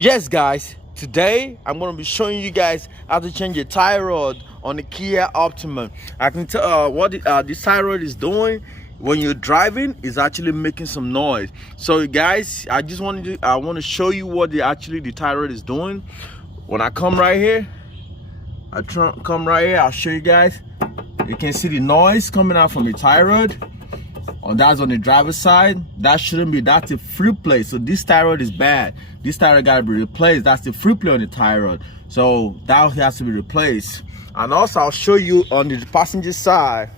Yes guys, today I'm going to be showing you guys how to change a tie rod on the Kia Optima. I can tell what this tie rod is doing when you're driving is actually making some noise. So guys, I want to show you what the tie rod is doing. When I come right here, I'll show you guys. You can see the noise coming out from the tie rod. That's on the driver's side. That shouldn't be. That's the free play. So this tie rod is bad. This tie rod gotta be replaced. That's the free play on the tie rod. So that has to be replaced. And also I'll show you on the passenger side.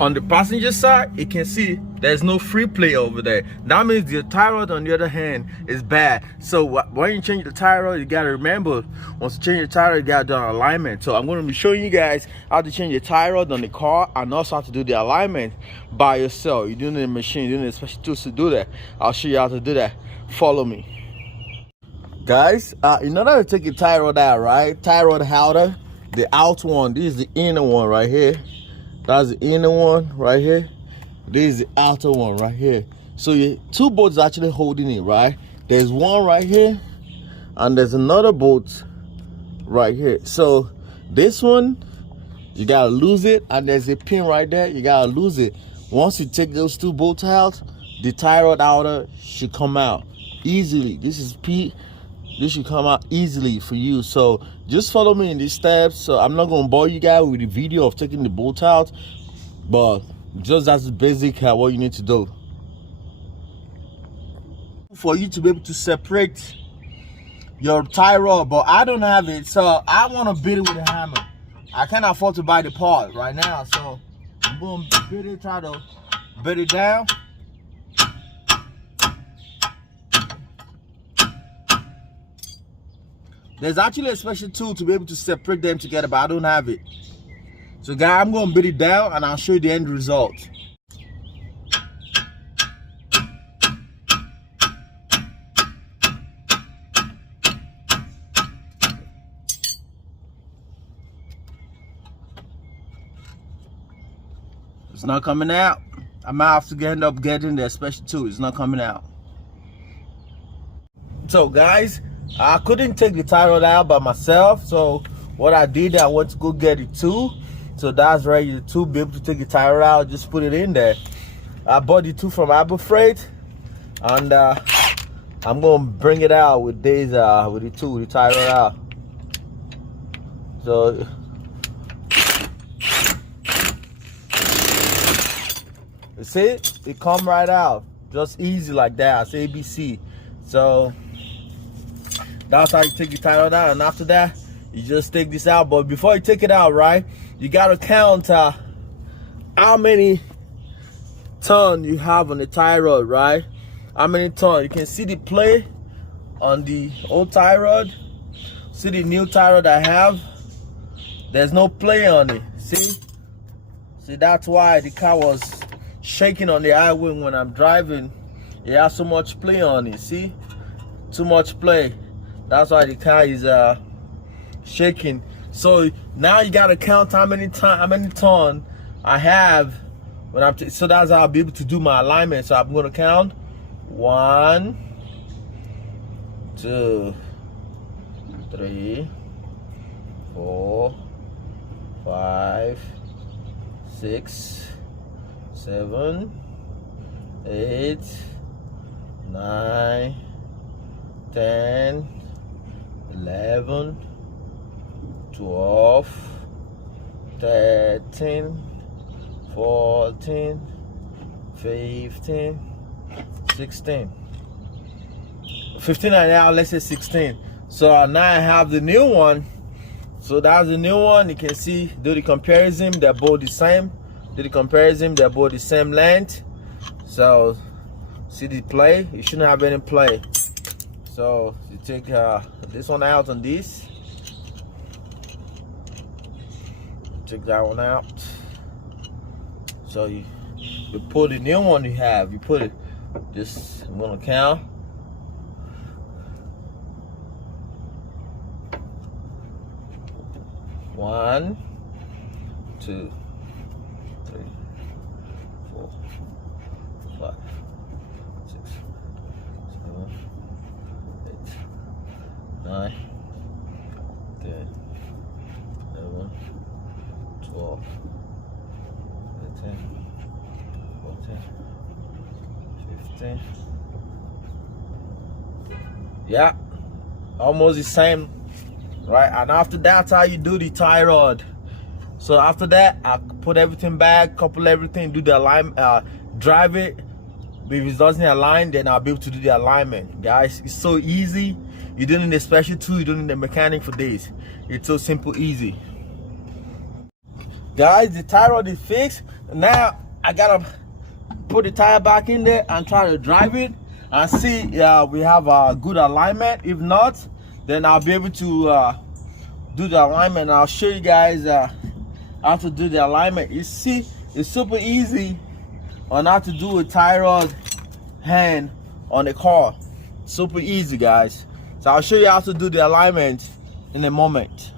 On the passenger side, you can see there's no free play over there. That means the tie rod on the other hand is bad. So when you change the tie rod, you gotta remember, once you change the tie rod, you gotta do an alignment. So I'm gonna be showing you guys how to change the tie rod on the car and also how to do the alignment by yourself. You're doing it in the machine, you're doing the special tools to do that. I'll show you how to do that. Follow me. Guys, in order to take your tie rod out, right? Tie rod holder, the out one, this is the inner one right here. That's the inner one right here. This is the outer one right here. So your two bolts actually holding it, right? There's one right here and there's another bolt right here. So this one, you gotta lose it, and there's a pin right there, you gotta lose it. Once you take those two bolts out, the tie rod outer should come out easily. This should come out easily for you. So just follow me in these steps. So I'm not gonna bore you guys with the video of taking the bolt out, but just that's basic what you need to do for you to be able to separate your tie rod. But I don't have it, so I want to beat it with a hammer. I can't afford to buy the part right now, so I'm gonna beat it, try to beat it down. There's actually a special tool to be able to separate them together, but I don't have it. So guys, I'm going to beat it down and I'll show you the end result. It's not coming out. I might have to end up getting the special tool. It's not coming out. So guys, I couldn't take the tie rod out by myself, so what I did, I went to go get a tool. So that's ready to be able to take the tie rod out, just put it in there. I bought the tool from Apple Freight, and I'm gonna bring it out with this with the tool, the tie rod out. So you see, it come right out, just easy like that. It's ABC. So that's how you take your tie rod out, and after that, you just take this out. But before you take it out, right, you gotta count how many ton you have on the tie rod, right? How many ton? You can see the play on the old tie rod. See the new tie rod I have? There's no play on it. See, that's why the car was shaking on the highway when I'm driving. It has so much play on it. See, too much play. That's why the car is shaking. So now you gotta count how many ton I have when I'm so that's how I'll be able to do my alignment. So I'm gonna count 1, 2, 3, 4, 5, 6, 7, 8, 9, 10, 11, 12, 13, 14, 15, 16, 15 and now let's say 16. So now I have the new one. So that's the new one. You can see, do the comparison, they're both the same. Do the comparison, they're both the same length. So see the play, you shouldn't have any play. So you take this one out on this, take that one out. So you pull the new one you have, you put it, just I'm gonna count. 1, 2, 3, 4, everything. Yeah, almost the same, right? And after that's how you do the tie rod. So after that, I put everything back, couple everything, do the alignment, drive it. If it doesn't align, then I'll be able to do the alignment. Guys, it's so easy. You don't need a special tool, you don't need a mechanic for this. It's so simple, easy. Guys, the tie rod is fixed. Now I gotta put the tire back in there and try to drive it and see we have a good alignment. If not, then I'll be able to do the alignment. I'll show you guys how to do the alignment. You see, it's super easy on how to do a tie rod hand on the car. Super easy, guys. So I'll show you how to do the alignment in a moment.